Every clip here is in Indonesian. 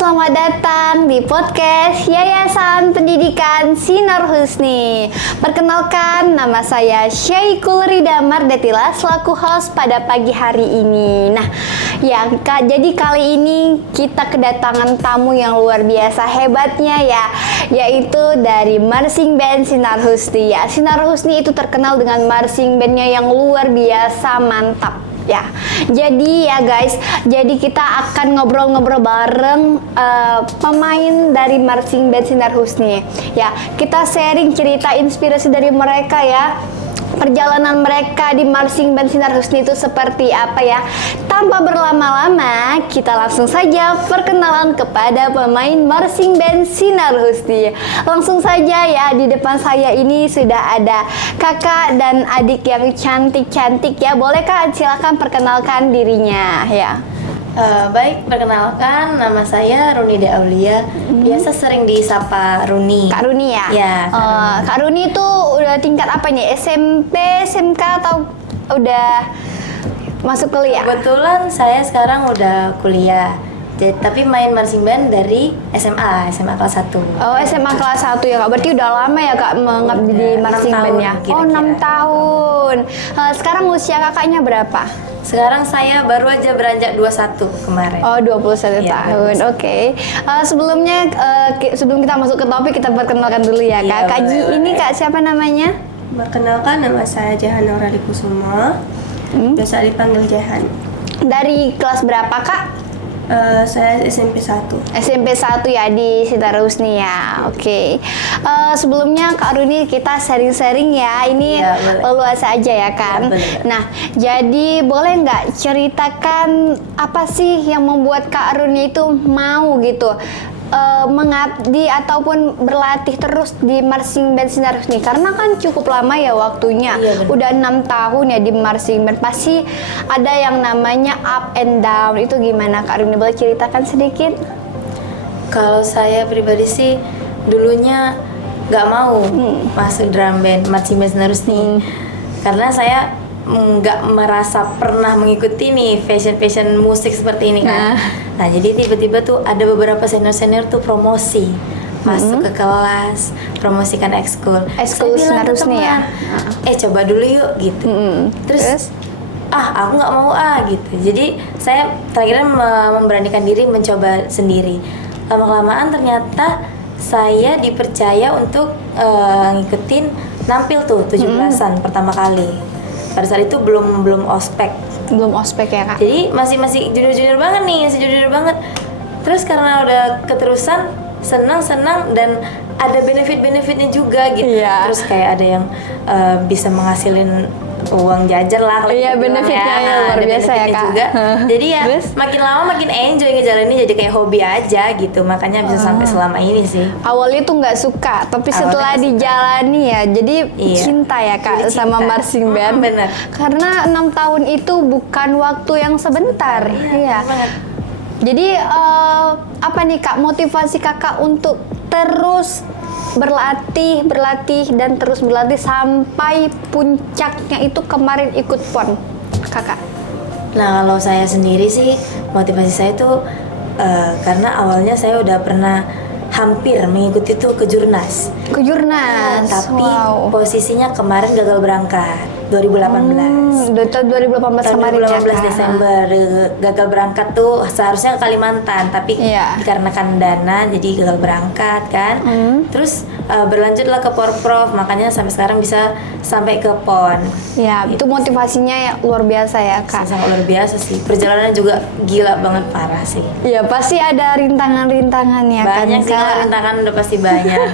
selamat datang di podcast Yayasan Pendidikan Sinar Husni. Perkenalkan, nama saya Syaikul Rida Mardetila selaku host pada pagi hari ini. Nah, jadi kali ini kita kedatangan tamu yang luar biasa hebatnya ya, yaitu dari Marching Band Sinar Husni ya. Sinar Husni itu terkenal dengan marching bandnya yang luar biasa mantap. Ya, jadi ya guys, jadi kita akan ngobrol-ngobrol bareng pemain dari Marching Band Sinar Husni. Ya, kita sharing cerita inspirasi dari mereka ya. Perjalanan mereka di Marching Band Sinar Husni itu seperti apa ya? Tanpa berlama-lama, kita langsung saja perkenalan kepada pemain Marching Band Sinar Husni. Langsung saja ya, di depan saya ini sudah ada kakak dan adik yang cantik-cantik ya. Boleh Kak, silakan perkenalkan dirinya ya. Baik, perkenalkan, nama saya Runida Aulia. Biasa sering disapa Runi. Kak Runi ya? Ya. Kak Runi itu udah tingkat apa nih? SMP, SMK atau udah masuk kuliah? Kebetulan saya sekarang udah kuliah. Tapi main marching band dari SMA kelas 1. Oh, SMA kelas 1 ya Kak. Berarti udah lama ya Kak mengabdi di marching band ya? Oh, 6 tahun. Sekarang usia kakaknya berapa? Sekarang saya baru aja beranjak 21 kemarin. Oh, 21 ya, tahun. Oke. Sebelumnya sebelum kita masuk ke topik, kita perkenalkan dulu ya Kak. Kak Ji, ini Kak siapa namanya? Perkenalkan, nama saya Jahan Norali Kusuma. Biasa dipanggil Jahan. Dari kelas berapa Kak? Saya SMP 1. SMP 1 ya di Sinar Husni ya. Oke. Sebelumnya Kak Runi kita sharing-sharing ya. Ini luas aja ya kan. Ya, nah, jadi boleh nggak ceritakan apa sih yang membuat Kak Runi itu mau gitu mengabdi ataupun berlatih terus di Marching Band Sinar Husni, karena kan cukup lama ya waktunya. Udah 6 tahun ya di Marching Band, pasti ada yang namanya up and down. Itu gimana Kak Runi, boleh ceritakan sedikit? Kalau saya pribadi sih dulunya nggak mau masuk drum band Marching Band Sinar Husni, karena saya nggak merasa pernah mengikuti nih fashion musik seperti ini kan. Nah, jadi tiba-tiba tuh ada beberapa senior tuh promosi masuk ke kelas, promosikan ekskul. Ekskul Sinar Husni ya. Coba dulu yuk gitu. Terus aku nggak mau gitu. Jadi saya terakhirnya memberanikan diri mencoba sendiri. Lama-kelamaan ternyata saya dipercaya untuk ngikutin nampil tuh 17-an pertama kali. Pada saat itu belum ospek. Belum ospek ya Kak? Jadi masih junior banget nih, masih junior banget. Terus karena udah keterusan, senang dan ada benefitnya juga gitu. Terus kayak ada yang bisa menghasilin uang jajar lah. Iya, benefitnya ya, luar biasa ya Kak. Juga. Jadi ya makin lama makin enjoy ngejalaninnya, jadi kayak hobi aja gitu. Makanya bisa sampai selama ini sih. Awalnya tuh nggak suka, tapi setelah dijalani ya, jadi cinta ya Kak jadi sama marching band. Bener. Karena 6 tahun itu bukan waktu yang sebentar. Iya. Banget. Jadi apa nih Kak motivasi Kakak untuk terus berlatih dan terus berlatih sampai puncaknya itu kemarin ikut PON Kakak? Nah, kalau saya sendiri sih motivasi saya tuh karena awalnya saya udah pernah hampir mengikuti tuh ke Jurnas. Tapi posisinya kemarin gagal berangkat 2018. Tahun 2018 kemarin 2018 ya, Desember gagal berangkat tuh seharusnya ke Kalimantan, tapi dikarenakan dana jadi gagal berangkat kan. Terus berlanjutlah ke Porprov, makanya sampai sekarang bisa sampai ke PON. Ya, itu motivasinya ya luar biasa ya Kak. Sangat luar biasa sih. Perjalanan juga gila banget, parah sih. Iya, pasti ada rintangan-rintangan ya kan. Banyak sih kalau rintangan, udah pasti banyak.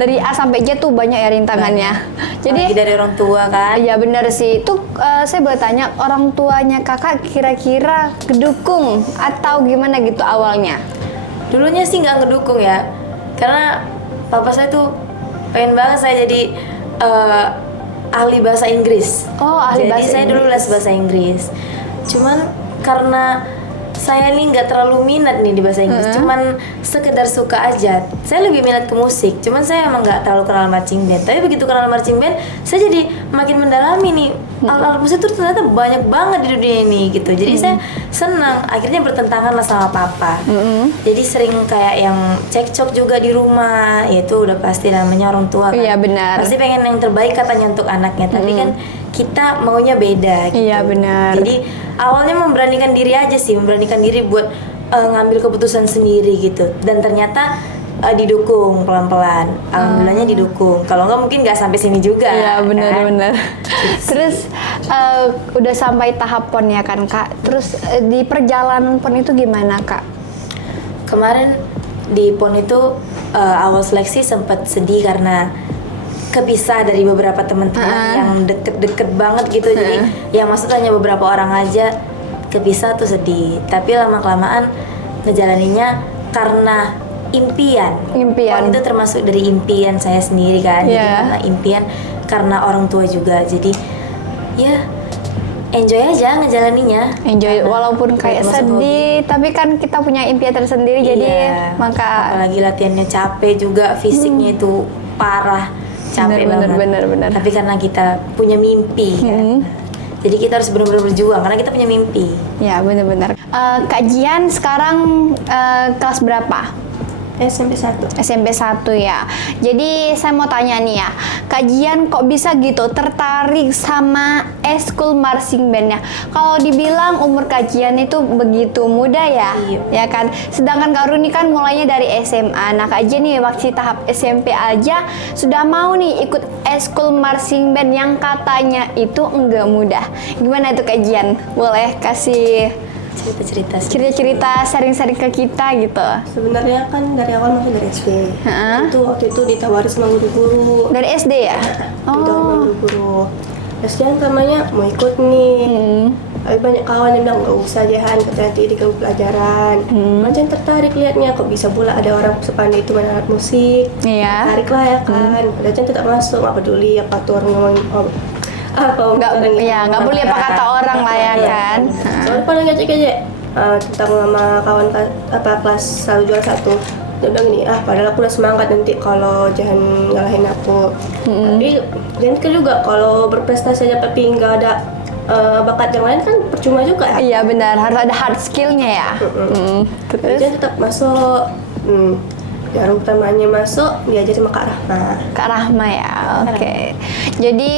Dari A sampai Z tuh banyak ya rintangannya. Jadi apalagi dari orang tua kan. Iya benar sih. Itu saya boleh tanya, orang tuanya Kakak kira-kira ngedukung atau gimana gitu awalnya? Dulunya sih nggak ngedukung ya, karena papa saya tuh pengen banget saya jadi ahli bahasa Inggris. Oh, ahli jadi bahasa saya Inggris. dulu les bahasa Inggris. Cuman karena saya nih nggak terlalu minat nih di bahasa Inggris, cuman sekedar suka aja. Saya lebih minat ke musik, cuman saya emang nggak terlalu kenal marching band. Tapi begitu kenal marching band, saya jadi makin mendalami nih alat-alat musik tuh ternyata banyak banget di dunia ini gitu. Jadi saya senang. Akhirnya bertentangan lah sama papa. Jadi sering kayak yang cekcok juga di rumah. Ya itu udah pasti namanya orang tua kan. Iya, benar. Pasti pengen yang terbaik katanya untuk anaknya, tapi kan kita maunya beda gitu. Iya, benar. Jadi awalnya memberanikan diri aja sih, memberanikan diri buat ngambil keputusan sendiri gitu. Dan ternyata didukung pelan-pelan. Alhamdulillahnya didukung. Kalau nggak mungkin nggak sampai sini juga. Iya, benar-benar. Kan? Terus udah sampai tahap PON ya kan Kak. Terus di perjalanan PON itu gimana Kak? Kemarin di PON itu awal seleksi sempat sedih karena kepisah dari beberapa teman-teman yang deket-deket banget gitu. Jadi yang masuk hanya beberapa orang aja, kepisah tuh sedih. Tapi lama-kelamaan ngejalaninnya karena impian. PON itu termasuk dari impian saya sendiri kan. Jadi karena impian, karena orang tua juga. Jadi ya enjoy aja ngejalaninya. Enjoy walaupun kayak sedih, tapi kan kita punya impian tersendiri. Jadi maka apalagi latihannya capek juga, fisiknya itu parah, capek banget. Bener. Tapi karena kita punya mimpi kan. Jadi kita harus benar-benar berjuang karena kita punya mimpi. Ya benar-benar. Kak Jian sekarang kelas berapa? SMP 1. SMP 1 ya. Jadi saya mau tanya nih ya, Kak Jian kok bisa gitu tertarik sama eskul marching bandnya? Kalau dibilang umur Kak Jian itu begitu muda ya, ya kan. Sedangkan Kak Runi kan mulainya dari SMA. Nah Kak Jian nih waktu tahap SMP aja sudah mau nih ikut eskul marching band yang katanya itu enggak mudah. Gimana itu Kak Jian? Boleh kasih cerita-cerita sharing-sharing ke kita gitu. Sebenarnya kan dari awal masih dari SD. Itu waktu itu ditawari sama guru-guru. Dari SD ya? Ditawari sama guru-guru. Terus yang namanya mau ikut nih. Tapi banyak kawan yang bilang nggak usah Jahan, nanti diganggu pelajaran. Macam tertarik liatnya kok bisa pula ada orang sepandai itu main alat musik. Iya. Tarik lah ya kan. Padahal tetap masuk, nggak peduli apa tuh orang ngomong. Nggak boleh apa kata orang lah ya kan. Soalnya paling ngecek aja tentang sama kawan kelas selalu jual satu. Dia bilang gini, padahal aku udah semangat nanti kalau jangan ngalahin aku. Tapi jangan juga kalau berprestasi aja tapi nggak ada bakat yang lain kan percuma juga ya. Iya benar, harus ada hard skillnya ya. Terus jangan tetap masuk. Jarum pertamanya masuk diajar sama Kak Rahma. Kak Rahma ya, oke. Jadi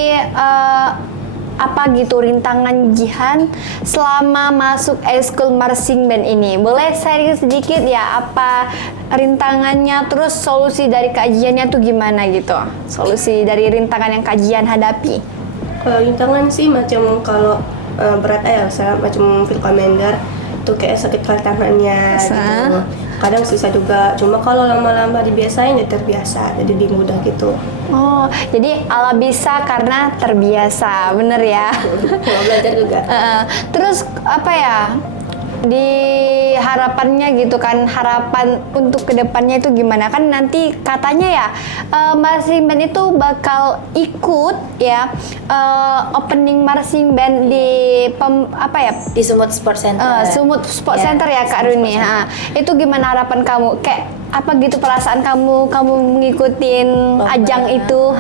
apa gitu rintangan Jihan selama masuk eskul marching band ini? Boleh sharing sedikit ya apa rintangannya, terus solusi dari kajiannya tuh gimana gitu? Solusi dari rintangan yang kajian hadapi? Kalau rintangan sih macam kalau berat misalnya macam field commander tuh kayak sakit tangannya gitu. Kadang susah juga, cuma kalau lama-lama dibiasain ya terbiasa, jadi lebih mudah gitu. Oh, jadi ala bisa karena terbiasa, bener ya? Mau belajar juga. Terus apa ya? Di harapannya gitu kan, harapan untuk kedepannya itu gimana kan nanti katanya ya marching band itu bakal ikut ya opening marching band di di Sumut Sport Center. Sumut Sport Center ya Kak Runi. Itu gimana harapan kamu? Kayak apa gitu perasaan kamu ngikutin ajang itu?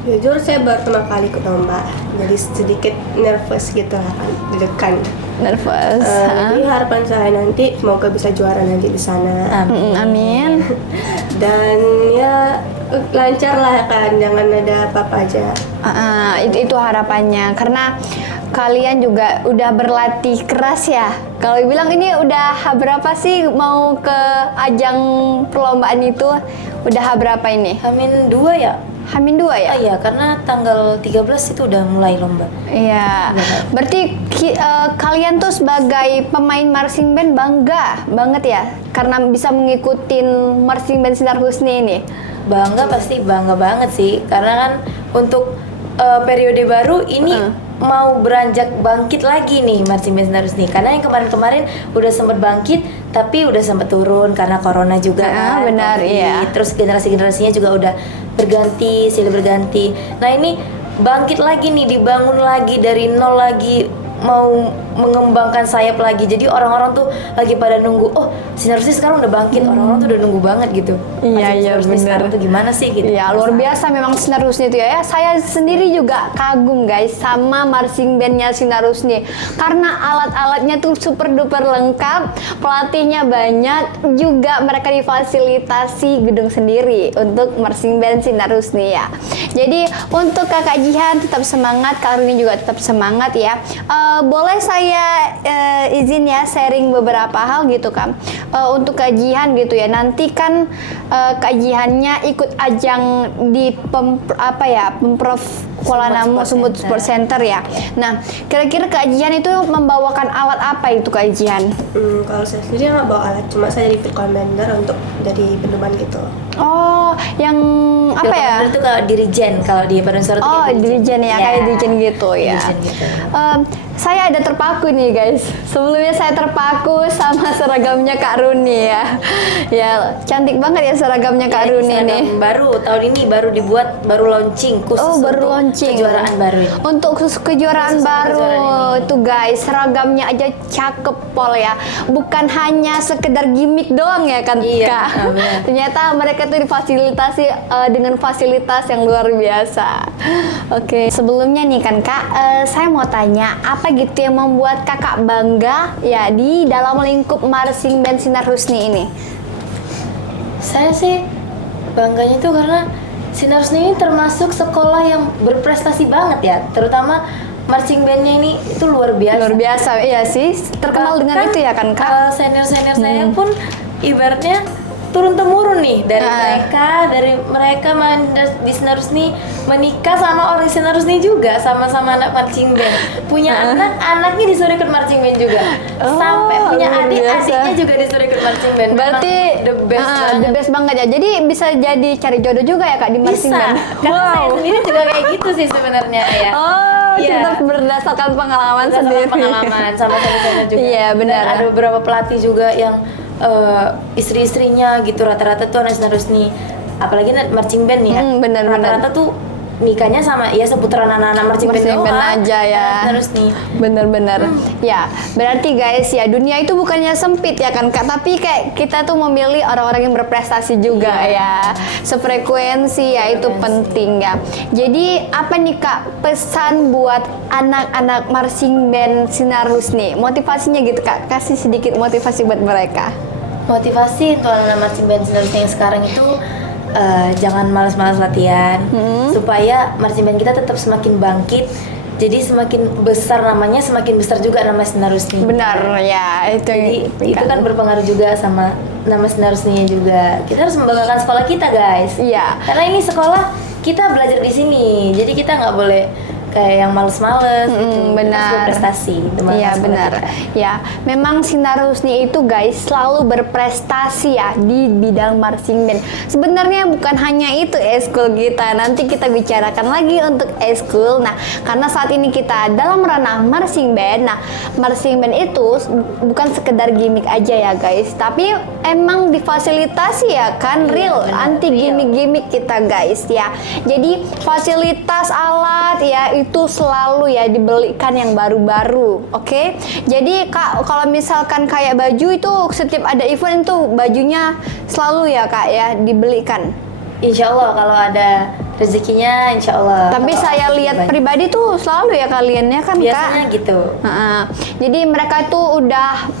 Jujur saya baru pertama kali ikut lomba, jadi sedikit nervous gitu lah kan, deg-degan. Nervous. Jadi harapan saya nanti semoga bisa juara nanti di sana. Amin. Dan ya lancar lah kan, jangan ada apa-apa aja. Itu harapannya karena kalian juga udah berlatih keras ya. Kalau bilang ini udah berapa sih mau ke ajang perlombaan itu? Udah berapa ini? Hamin 2 ya? Hamin 2 ya? Iya, karena tanggal 13 itu udah mulai lomba. Iya. Berarti kalian tuh sebagai pemain marching band bangga banget ya karena bisa mengikuti marching band Sinar Husni ini. Bangga, pasti bangga banget sih, karena kan untuk periode baru ini mau beranjak bangkit lagi nih marching band Sinar Husni. Karena yang kemarin-kemarin udah sempat bangkit tapi udah sempat turun karena corona juga kan. Benar, iya. Terus generasi-generasinya juga udah berganti, silih berganti. Nah ini bangkit lagi nih, dibangun lagi dari nol lagi, mau mengembangkan sayap lagi. Jadi orang-orang tuh lagi pada nunggu, oh Sinar Husni sekarang udah bangkit. Orang-orang tuh udah nunggu banget gitu. Iya, iya, Sinar Husni benar. sekarang tuh gimana sih gitu. Ya luar biasa memang Sinar Husni itu ya. Saya sendiri juga kagum guys sama marching bandnya Sinar Husni karena alat-alatnya tuh super duper lengkap, pelatihnya banyak, juga mereka difasilitasi gedung sendiri untuk marching band Sinar Husni ya. Jadi untuk Kakak Jihan tetap semangat, Kak Runi juga tetap semangat ya. Boleh saya izin ya sharing beberapa hal gitu kan untuk Kak Jihan gitu ya. Nanti kan Kak Jihannya ikut ajang di Pemprov Kuala Namu Sumut Sport Center ya. Nah, kira-kira Kak Jihan itu membawakan alat apa itu Kak Jihan? Kalau saya sendiri nggak bawa alat, cuma saya jadi field commander untuk jadi pedoman gitu. Oh, yang apa ya? Itu kalau dirijen, kalau di Paduan Suara tuh Oh, kayak dirijen ya, kayak dirijen gitu ya. Dirijen gitu. Saya ada terpaku nih guys. Sebelumnya saya terpaku sama seragamnya Kak Runi ya. Ya, cantik banget ya seragamnya Kak Runi Seragam nih. baru tahun ini baru dibuat, baru launching khusus Oh, baru untuk launching. kejuaraan baru ini. Untuk khusus kejuaraan Khusus untuk baru kejuaraan ini. tuh guys, seragamnya aja cakep pol ya. Bukan hanya sekedar gimmick doang ya kan Iya, Kak. benar. Ternyata mereka tuh difasilitasi dengan fasilitas yang luar biasa. Oke, sebelumnya nih kan Kak, saya mau tanya apa gitu yang membuat Kakak bangga ya di dalam lingkup marching band Sinar Husni ini? Saya sih bangganya itu karena Sinar Husni ini termasuk sekolah yang berprestasi banget ya, terutama marching bandnya ini itu luar biasa. Luar biasa, iya sih. Terkenal dengan Bahkan, itu ya kan Kak? senior-senior saya pun ibaratnya turun temurun nih dari mereka main di Sinar Husni, menikah sama orang Sinar Husni juga, sama-sama anak marching band, punya anak, anaknya disuruh ikut marching band juga, sampai punya luar adik, biasa. adiknya juga disuruh ikut marching band. Berarti Memang the best banget. the best banget ya. Jadi bisa jadi cari jodoh juga ya Kak di marching Bisa, band. karena saya sendiri juga kayak gitu sih sebenarnya ya. Oh, Iya. kita berdasarkan pengalaman Berdasarkan sendiri. pengalaman sama saya juga. Iya, benar. Dan ada beberapa pelatih juga yang istri-istrinya gitu rata-rata tuh anak Sinar Husni, apalagi marching band nih ya. Benar. Rata-rata tuh nikahnya sama ya seputaran anak-anak marching band Marching band doang, aja ya. anak Sinar Husni. Bener-bener. Ya, berarti guys ya dunia itu bukannya sempit ya kan Kak, tapi kayak kita tuh memilih orang-orang yang berprestasi juga ya. Sefrekuensi ya itu penting ya. Jadi apa nih Kak pesan buat anak-anak marching band Sinar Husni? Motivasinya gitu Kak, kasih sedikit motivasi buat mereka. Motivasi untuk anak marching band Sinar Husni yang sekarang itu jangan malas-malas latihan, supaya marching band kita tetap semakin bangkit. Jadi semakin besar namanya, semakin besar juga nama Sinar Husni. Benar ya, itu Jadi yang itu kan berpengaruh juga sama nama Sinar Husninya juga. Kita harus membanggakan sekolah kita guys. Iya. Karena ini sekolah kita belajar di sini, jadi kita nggak boleh kayak yang males-males gitu. benar. Kita harus berprestasi. membanggakan Iya sekolah benar. kita. Ya, memang Sinar Husni itu guys selalu berprestasi ya di bidang marching band. Sebenarnya bukan hanya itu eskul kita. Nanti kita bicarakan lagi untuk eskul. Nah, karena saat ini kita dalam ranah marching band. Nah, marching band itu bukan sekedar gimmick aja ya guys, tapi emang difasilitasi ya kan real, benar, anti gimmick-gimmick kita guys ya. Jadi fasilitas alat ya itu selalu ya dibelikan yang baru-baru, oke? Jadi Kak, kalau misalkan kayak baju itu setiap ada event itu bajunya selalu ya Kak ya dibelikan. Insya Allah kalau ada rezekinya, insya Allah. Tapi Kalau saya ada lihat banyak. pribadi tuh selalu ya kaliannya kan Biasanya Kak. gitu. Jadi mereka tuh udah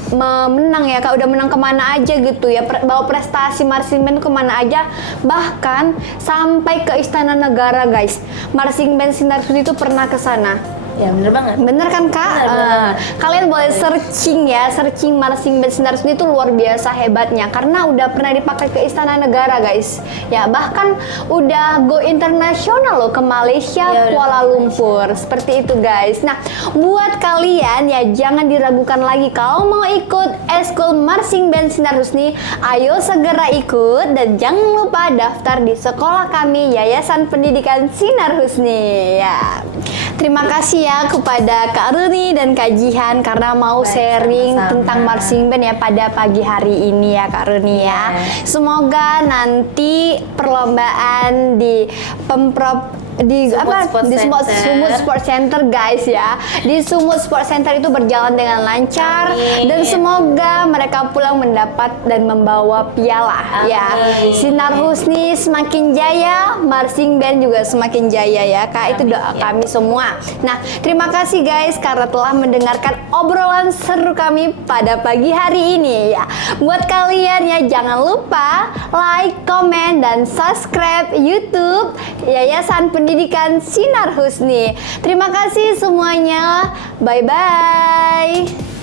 menang ya Kak, udah menang kemana aja gitu ya, bawa prestasi marching band kemana aja, bahkan sampai ke Istana Negara guys. Marching band Sinar Husni itu pernah ke sana. Ya bener banget. Bener kan Kak? Bener. Kalian boleh searching ya, searching marching band Sinar Husni itu luar biasa hebatnya karena udah pernah dipakai ke Istana Negara guys. Ya bahkan udah go internasional loh ke Malaysia, Ya, udah Kuala ke Lumpur. Seperti itu guys. Nah, buat kalian ya jangan diragukan lagi kalau mau ikut eskul marching band Sinar Husni, ayo segera ikut dan jangan lupa daftar di sekolah kami Yayasan Pendidikan Sinar Husni ya. Terima kasih ya kepada Kak Runi dan Kak Jihan karena mau Baik, sharing sama-sama. tentang marching band ya pada pagi hari ini ya Kak Runi ya. Iya. Semoga nanti perlombaan di Pemprov di Sport di Center. Sumut Sport Center guys ya. Di Sumut Sport Center itu berjalan dengan lancar. Amin. Dan semoga mereka pulang mendapat dan membawa piala ya. Amin. Sinar Husni semakin jaya, marching band juga semakin jaya ya Kak. Itu Amin, doa ya. kami semua. Nah, terima kasih guys karena telah mendengarkan obrolan seru kami pada pagi hari ini ya. Buat kalian ya jangan lupa like, komen, dan subscribe YouTube Yayasan Pendidikan Sinar Husni. Terima kasih semuanya. Bye-bye.